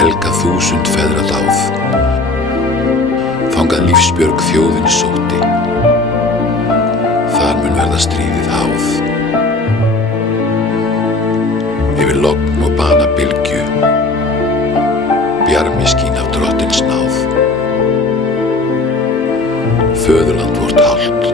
helgað 1000 feðra dáð. Þangað lífsbjörg þjóðin sótti, þar mun verða stríðið háð. Yfir logn og bana bylgju, bjarmi skín af drottins náð. Föðurland vort hált,